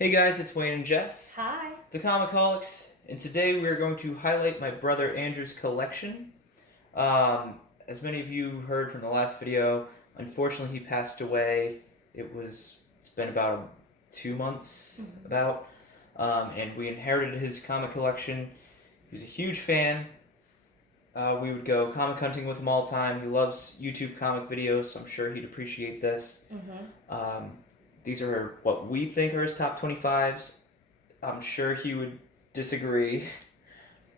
Hey guys, it's Wayne and Jess, Hi. the ComicHaulics, and today we are going to highlight my brother Andrew's collection. As many of you heard from the last video, unfortunately he passed away. It's been about 2 months, and we inherited his comic collection. He was a huge fan. We would go comic hunting with him all the time. He loves YouTube comic videos, so I'm sure he'd appreciate this. Um, these are what we think are his top 25s. I'm sure he would disagree,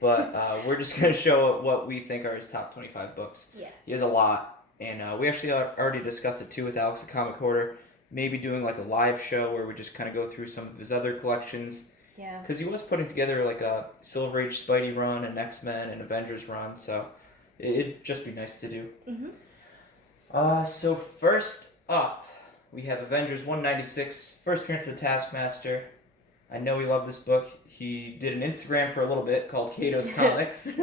but we're just going to show what we think are his top 25 books. Yeah. He has a lot, and we actually already discussed it too with Alex the Comic Hoarder, maybe doing like a live show where we just kind of go through some of his other collections. Yeah. Because he was putting together like a Silver Age Spidey run, an X-Men, and Avengers run, so it'd just be nice to do. So first up, we have Avengers 196, first appearance of the Taskmaster. I know he loved this book. He did an Instagram for a little bit called Kato's Comics,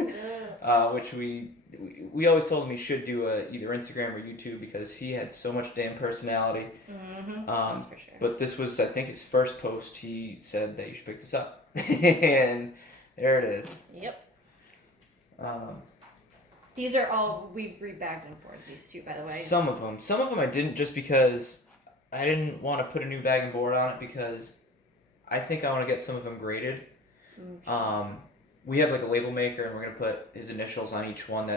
which we always told him he should do either Instagram or YouTube because he had so much damn personality. That's for sure. But this was, I think, his first post. He said that you should pick this up, and there it is. Yep. Um, These are all, we've rebagged and forth these two, by the way. Some of them I didn't, just because I didn't want to put a new bag and board on it because I think I want to get some of them graded. We have like a label maker, and we're gonna put his initials on each one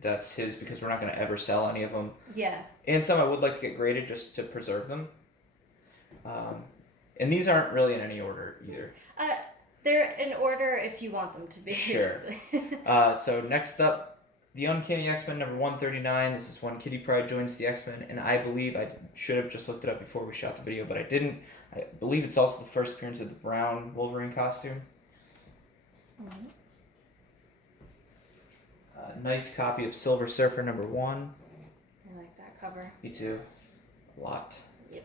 that's his because we're not gonna ever sell any of them. Yeah. And some I would like to get graded just to preserve them. And these aren't really in any order either. They're in order if you want them to be. Sure. So next up, the Uncanny X-Men number 139. This is when Kitty Pryde joins the X-Men, and I believe I should have just looked it up before we shot the video, but I didn't. I believe it's also the first appearance of the brown Wolverine costume. Nice copy of Silver Surfer number 1. I like that cover. Me too. A lot. Yep.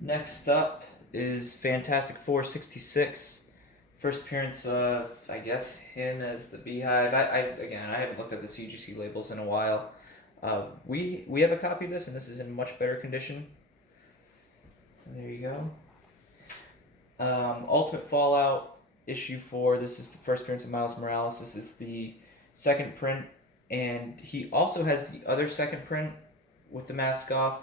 Next up is Fantastic Four 66. First appearance of, I guess, him as the Beehive. I haven't looked at the CGC labels in a while. We have a copy of this, and this is in much better condition. There you go. Ultimate Fallout issue 4. This is the first appearance of Miles Morales. This is the second print, and he also has the other second print with the mask off,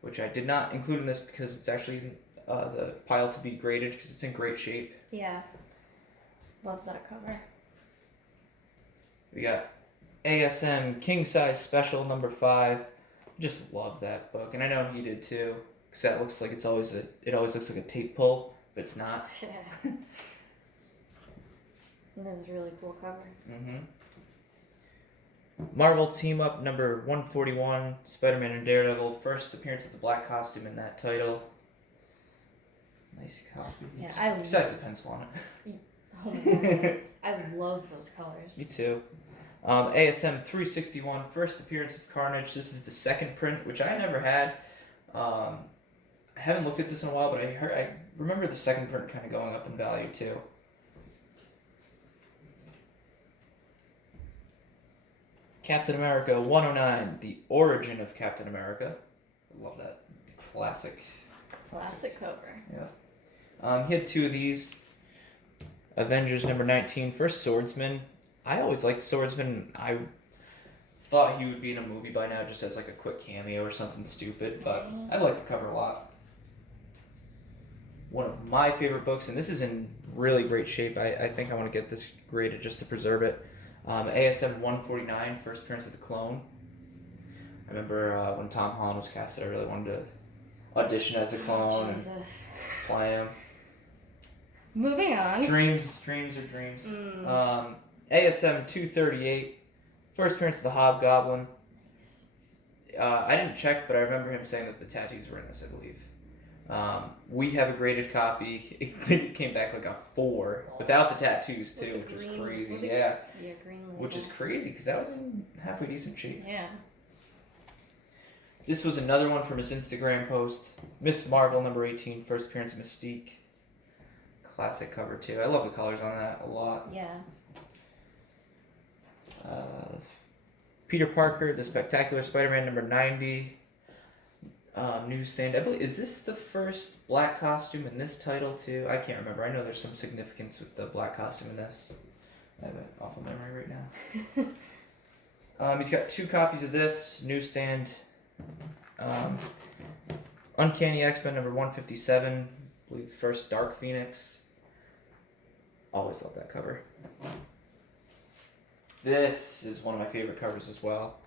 which I did not include in this because it's actually the pile to be graded because it's in great shape. Yeah. Love that cover. We got ASM King Size Special number 5. Just love that book, and I know he did too. Because that looks like it always looks like a tape pull, but it's not. Yeah. That was a really cool cover. Marvel Team Up number 141, Spider-Man and Daredevil, first appearance of the black costume in that title. Nice copy. Yeah, besides the pencil on it. Oh my God. I love those colors. Me too. ASM 361, first appearance of Carnage. This is the second print, which I never had. I haven't looked at this in a while, but I remember the second print kind of going up in value too. Captain America 109, the origin of Captain America. I love that. Classic cover. Yeah. He had 2 of these. Avengers number 19, first Swordsman. I always liked Swordsman. I thought he would be in a movie by now just as like a quick cameo or something stupid, but I like the cover a lot. One of my favorite books, and this is in really great shape. I think I want to get this graded just to preserve it. ASM 149, first appearance of the Clone. I remember when Tom Holland was casted, I really wanted to audition as the Clone and play him. Moving on. Dreams are dreams. ASM 238, first appearance of the Hobgoblin. I didn't check, but I remember him saying that the tattoos were in this, I believe. We have a graded copy. It came back like a 4 without the tattoos too, which was crazy. Yeah, green label. which is crazy because that was in halfway decent shape. Yeah. This was another one from his Instagram post. Miss Marvel number 18, first appearance of Mystique. Classic cover too. I love the colors on that a lot. Yeah. Peter Parker, the Spectacular Spider-Man number 90. newsstand. I believe, is this the first black costume in this title too? I can't remember. I know there's some significance with the black costume in this. I have an awful memory right now. He's got 2 copies of this newsstand. Uncanny X-Men number 157. I believe the first Dark Phoenix. Always love that cover. This is one of my favorite covers as well.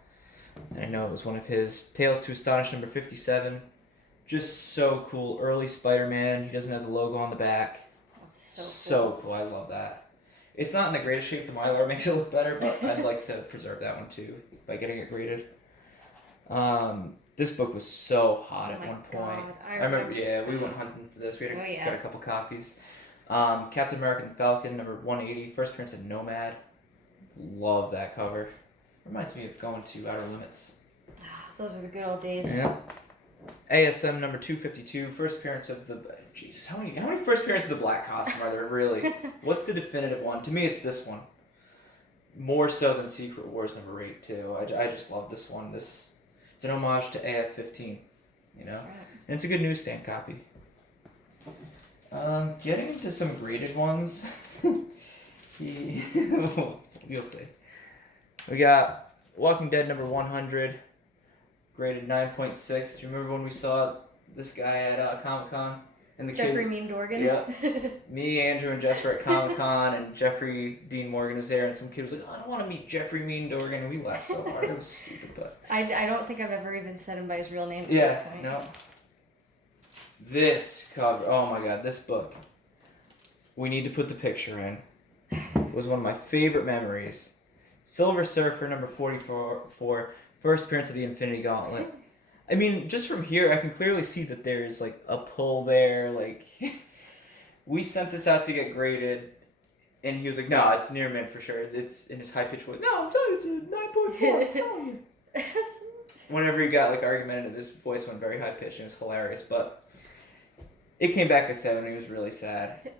And I know it was one of his. Tales to Astonish number 57. Just so cool. Early Spider-Man. He doesn't have the logo on the back. That's So cool. I love that. It's not in the greatest shape. The Mylar makes it look better, but I'd like to preserve that one too by getting it graded. This book was so hot at one point. I remember, yeah, we went hunting for this. We had got a couple copies. Captain America and Falcon, number 180, first appearance of Nomad. Love that cover. Reminds me of going to Outer Limits. Those are the good old days. Yeah. ASM number 252, first appearance of the... Jesus, how many first appearances of the black costume are there, really? What's the definitive one? To me, it's this one. More so than Secret Wars number 8, too. I just love this one. It's an homage to AF-15, you know? That's right. And it's a good newsstand copy. Getting into some graded ones. You'll see. We got Walking Dead number 100, graded 9.6. Do you remember when we saw this guy at Comic-Con? And the Jeffrey kid, Mean Dorgan? Yeah. Me, Andrew, and Jess were at Comic-Con, and Jeffrey Dean Morgan was there, and some kid was like, I don't want to meet Jeffrey Mean Dorgan, and we laughed so hard. It was stupid, but... I don't think I've ever even said him by his real name at Yeah, this point. no. This cover, oh my god, this book. We need to put the picture in. It was one of my favorite memories. Silver Surfer number 44, first appearance of the Infinity Gauntlet. I mean, just from here, I can clearly see that there's like a pull there. Like, we sent this out to get graded, and he was like, "No, it's near mint for sure." It's in his high pitched voice. No, I'm telling you, it's a 9.4. I'm telling you. Whenever he got like argumentative, his voice went very high pitched, and it was hilarious. But it came back a 7. He was really sad.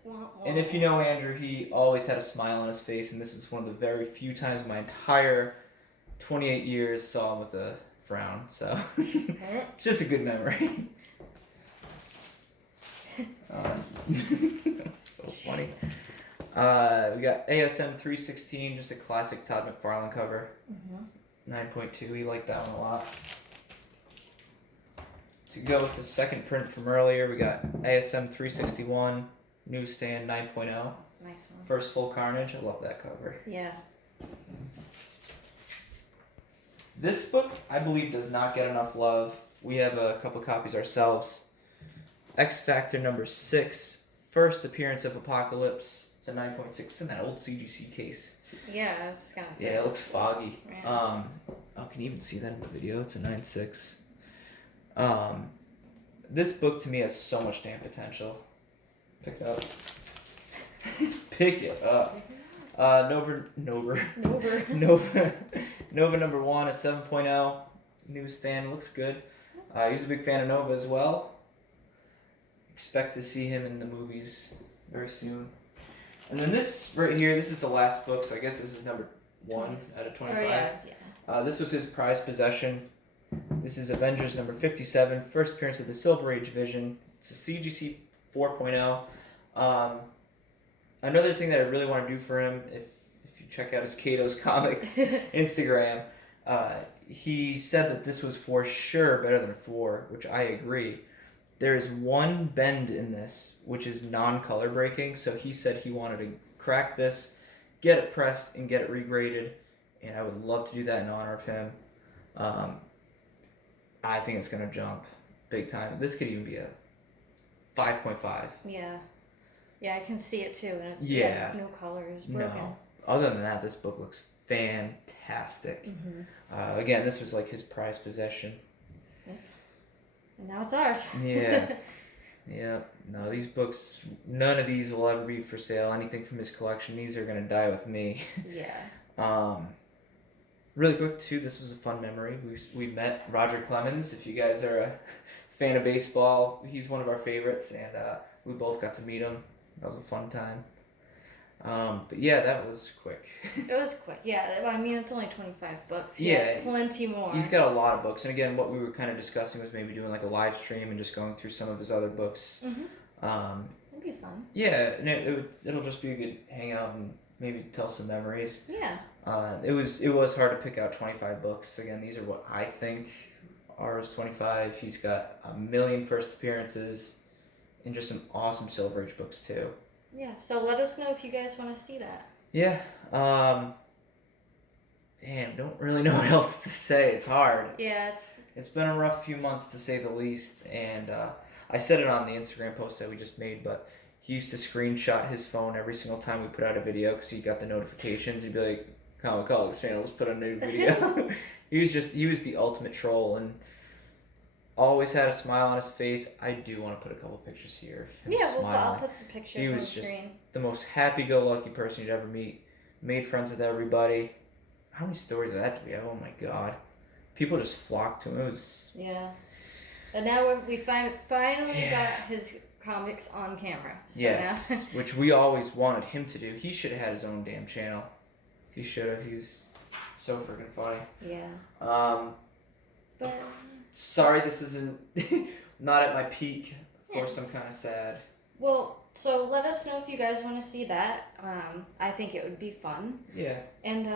And if you know Andrew, he always had a smile on his face, and this is one of the very few times in my entire 28 years saw him with a frown. So it's just a good memory. So funny. We got ASM 316, just a classic Todd McFarlane cover. 9.2. He liked that one a lot. To go with the second print from earlier, we got ASM 361, newsstand 9.0. That's a nice one. First full Carnage. I love that cover. Yeah. This book, I believe, does not get enough love. We have a couple copies ourselves. X Factor number 6, first appearance of Apocalypse. It's a 9.6. It's in that old CGC case. Yeah, I was just gonna say. Yeah, it looks foggy. Yeah. Oh, can you even see that in the video? It's a 9.6. This book to me has so much damn potential. Pick it up. Pick it up. Nova number 1, a 7.0 newsstand. Looks good. He's a big fan of Nova as well. Expect to see him in the movies very soon. And then this right here, this is the last book, so I guess this is number 1 out of 25. Oh, yeah. This was his prized possession. This is Avengers number 57, first appearance of the Silver Age Vision. It's a CGC 4.0. Another thing that I really want to do for him, if you check out his Kato's Comics Instagram, he said that this was for sure better than 4, which I agree. There is one bend in this, which is non-color breaking, so he said he wanted to crack this, get it pressed, and get it regraded, and I would love to do that in honor of him. I think it's going to jump big time. This could even be a 5.5. Yeah. Yeah, I can see it too. And it's, no color is broken. No. Other than that, this book looks fantastic. Again, this was like his prized possession. And now it's ours. Yeah. Yeah. No, these books, none of these will ever be for sale. Anything from his collection, these are going to die with me. Yeah. Really quick, too, this was a fun memory. We met Roger Clemens. If you guys are a fan of baseball, he's one of our favorites, and we both got to meet him. That was a fun time. But yeah, that was quick. It was quick. Yeah, I mean, it's only $25. He has plenty more. He's got a lot of books. And again, what we were kind of discussing was maybe doing like a live stream and just going through some of his other books. It'd be fun. Yeah, and it'll just be a good hangout and maybe tell some memories. Yeah. It was hard to pick out 25 books. Again, these are what I think are his 25. He's got a million first appearances and just some awesome Silver Age books too. Yeah, so let us know if you guys want to see that. Yeah. Damn, don't really know what else to say. It's hard. Yeah, it's been a rough few months to say the least, and I said it on the Instagram post that we just made, but he used to screenshot his phone every single time we put out a video because he got the notifications. He'd be like, ComicHaulics fan, let's put a new video. He was the ultimate troll and always had a smile on his face. I do want to put a couple pictures here of him smiling. I'll put some pictures on the screen. He was just the most happy-go-lucky person you'd ever meet. Made friends with everybody. How many stories of that do we have? Oh my god. People just flocked to him. It was... Yeah. And now we finally got his comics on camera. So yes. Which we always wanted him to do. He should have had his own damn channel. He should have. He's so freaking funny. Yeah. But... Sorry, this isn't not at my peak. Of course, I'm kind of sad. Well, so let us know if you guys want to see that. I think it would be fun. Yeah. And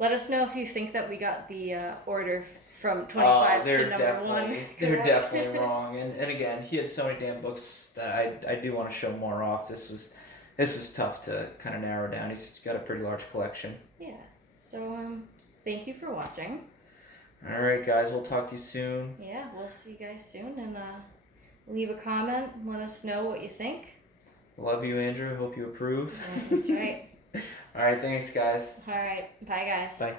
let us know if you think that we got the order from 25 to number 1. They're definitely wrong. And again, he had so many damn books that I do want to show more off. This was tough to kind of narrow down. He's got a pretty large collection. Yeah. So thank you for watching. All right, guys. We'll talk to you soon. Yeah, we'll see you guys soon. And leave a comment. Let us know what you think. Love you, Andrew. Hope you approve. That's right. All right. Thanks, guys. All right. Bye, guys. Bye.